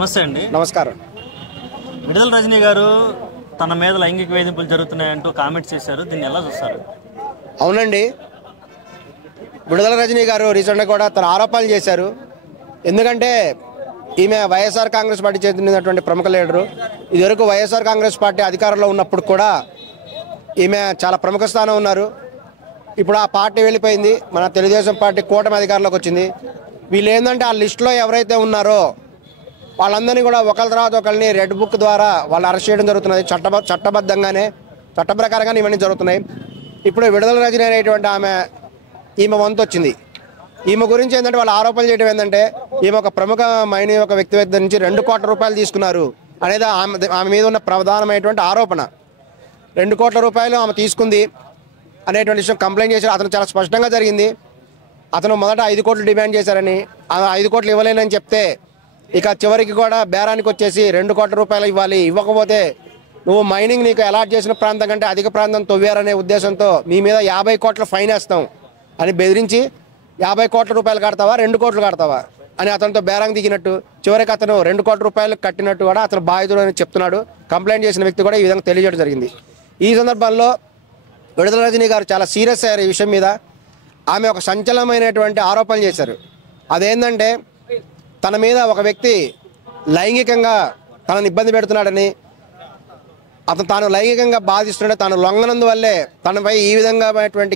నమస్తే అండి. నమస్కారం. విడుదల రజనీ గారు తన మీద లైంగిక వేధింపులు జరుగుతున్నాయంటూ కామెంట్స్ చేశారు. దీన్ని ఎలా చూస్తారు? అవునండి, విడుదల రజనీ గారు రీసెంట్గా కూడా తన ఆరోపణలు చేశారు. ఎందుకంటే ఈమె వైఎస్ఆర్ కాంగ్రెస్ పార్టీ చెందినటువంటి ప్రముఖ లీడరు. ఇదివరకు వైఎస్ఆర్ కాంగ్రెస్ పార్టీ అధికారంలో ఉన్నప్పుడు కూడా ఈమె చాలా ప్రముఖ స్థానం ఉన్నారు. ఇప్పుడు ఆ పార్టీ వెళ్ళిపోయింది, మన తెలుగుదేశం పార్టీ కూటమి అధికారంలోకి వచ్చింది. వీళ్ళు ఏంటంటే ఆ లిస్టులో ఎవరైతే ఉన్నారో వాళ్ళందరినీ కూడా ఒకరి తర్వాత ఒకరిని రెడ్ బుక్ ద్వారా వాళ్ళు అరెస్ట్ చేయడం జరుగుతున్నది. చట్టబద్ధంగానే చట్ట ప్రకారంగానే ఇవన్నీ జరుగుతున్నాయి. ఇప్పుడు విడుదల రజనీ అనేటువంటి ఈమె వంతు వచ్చింది. ఈమె గురించి ఏంటంటే వాళ్ళు ఆరోపణలు చేయడం ఏంటంటే ఈమె ఒక ప్రముఖ మైని ఒక వ్యక్తి దగ్గర నుంచి 2 కోట్ల రూపాయలు తీసుకున్నారు అనేది ఆమె మీద ఉన్న ప్రధానమైనటువంటి ఆరోపణ. 2 కోట్ల రూపాయలు ఆమె తీసుకుంది అనేటువంటి విషయం కంప్లైంట్ చేశారు. అతను చాలా స్పష్టంగా జరిగింది. అతను మొదట 5 కోట్లు డిమాండ్ చేశారని, ఆ 5 కోట్లు ఇవ్వలేనని చెప్తే ఇక చివరికి కూడా బేరానికి వచ్చేసి 2 కోట్ల రూపాయలు ఇవ్వాలి, ఇవ్వకపోతే నువ్వు మైనింగ్ నీకు అలాట్ చేసిన ప్రాంతం కంటే అధిక ప్రాంతం తవ్వారనే ఉద్దేశంతో మీ మీద 50 కోట్ల ఫైన్ వేస్తాం అని బెదిరించి 50 కోట్ల రూపాయలు కడతావా 2 కోట్లు కడతావా అని అతనితో బేరానికి దిగినట్టు, చివరికి అతను 2 కోట్ల రూపాయలు కట్టినట్టు కూడా అతను బాధితుడు అని చెప్తున్నాడు. కంప్లైంట్ చేసిన వ్యక్తి కూడా ఈ విధంగా తెలియజేయడం జరిగింది. ఈ సందర్భంలో విడుదల రజనీ గారు చాలా సీరియస్ అయ్యారు ఈ విషయం మీద. ఆమె ఒక సంచలనమైనటువంటి ఆరోపణలు చేశారు. అదేంటంటే తన మీద ఒక వ్యక్తి లైంగికంగా తనను ఇబ్బంది పెడుతున్నాడని, తాను లైంగికంగా బాధిస్తున్నాడు, తాను లొంగనందువల్లే తనపై ఈ విధంగా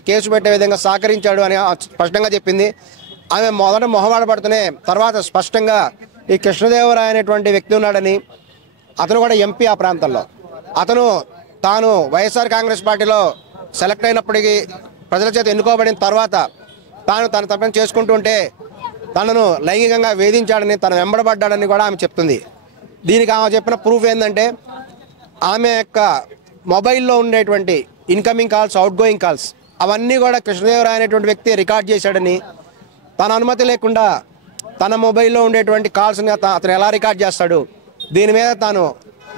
కేసు పెట్టే విధంగా సహకరించాడు అని స్పష్టంగా చెప్పింది. ఆమె మొదట మొహమాట పడుతూనే తర్వాత స్పష్టంగా ఈ కృష్ణదేవరాయ అనేటువంటి వ్యక్తి ఉన్నాడని, అతను కూడా ఎంపీ ఆ ప్రాంతంలో, తాను వైఎస్ఆర్ కాంగ్రెస్ పార్టీలో సెలెక్ట్ అయినప్పటికీ ప్రజల చేత ఎన్నుకోబడిన తర్వాత తన తప్పని చేసుకుంటుంటే తనను లైంగికంగా వేధించాడని, తను వెంబడబడ్డాడని కూడా ఆమె చెప్తుంది. దీనికి ఆమె చెప్పిన ప్రూఫ్ ఏంటంటే ఆమె యొక్క మొబైల్లో ఉండేటువంటి incoming calls, out going calls అవన్నీ కూడా కృష్ణదేవరాయ అనేటువంటి వ్యక్తి రికార్డ్ చేశాడని, తన అనుమతి లేకుండా తన మొబైల్లో ఉండేటువంటి కాల్స్ని అతను ఎలా రికార్డ్ చేస్తాడు, దీని మీద తాను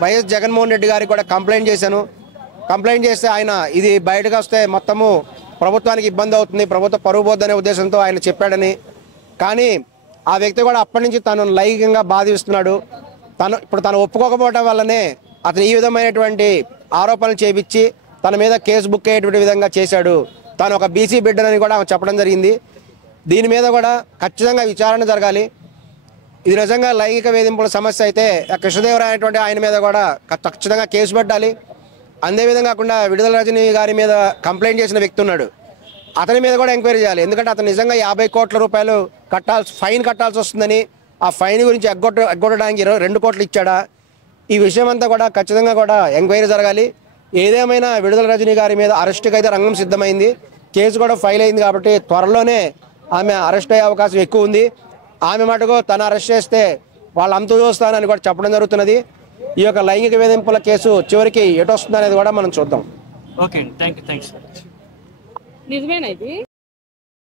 వైఎస్ జగన్మోహన్ రెడ్డి గారికి కూడా కంప్లైంట్ చేశాను. కంప్లైంట్ చేస్తే ఆయన ఇది బయటకు వస్తే మొత్తము ప్రభుత్వానికి ఇబ్బంది అవుతుంది, ప్రభుత్వ పరువు పోద్దనే ఉద్దేశంతో ఆయన చెప్పాడని, కానీ ఆ వ్యక్తి కూడా అప్పటి నుంచి తను లైంగికంగా బాధిస్తున్నాడు. ఇప్పుడు తను ఒప్పుకోకపోవడం వల్లనే అతను ఈ విధమైనటువంటి ఆరోపణలు చేపించి తన మీద కేసు బుక్ అయ్యేటువంటి విధంగా చేశాడు. తాను ఒక బీసీ బిడ్డనని కూడా చెప్పడం జరిగింది. దీని మీద కూడా ఖచ్చితంగా విచారణ జరగాలి. ఇది నిజంగా లైంగిక వేధింపుల సమస్య అయితే కృష్ణదేవరాయ అనేటువంటి ఆయన మీద కూడా ఖచ్చితంగా కేసు పెట్టాలి. అదేవిధంగా కాకుండా విడుదల రజనీ గారి మీద కంప్లైంట్ చేసిన వ్యక్తి ఉన్నాడు, అతని మీద కూడా ఎంక్వైరీ చేయాలి. ఎందుకంటే అతను నిజంగా 50 కోట్ల రూపాయలు ఫైన్ కట్టాల్సి వస్తుందని, ఆ ఫైన్ గురించి ఎగ్గొట్టడానికి 2 కోట్లు ఇచ్చాడా, ఈ విషయం అంతా కూడా ఖచ్చితంగా కూడా ఎంక్వైరీ జరగాలి. ఏదేమైనా విడుదల రజనీ గారి మీద అరెస్ట్కి అయితే రంగం సిద్ధమైంది. కేసు కూడా ఫైల్ అయింది కాబట్టి త్వరలోనే ఆమె అరెస్ట్ అయ్యే అవకాశం ఎక్కువ ఉంది. ఆమె మటుకు తను అరెస్ట్ చేస్తే వాళ్ళు అంతు చూస్తానని కూడా చెప్పడం జరుగుతున్నది. ఈ యొక్క లైంగిక వేధింపుల కేసు చివరికి ఎటు వస్తుంది అనేది కూడా మనం చూద్దాం. Okay, thanks. నిజమేనా ఇది?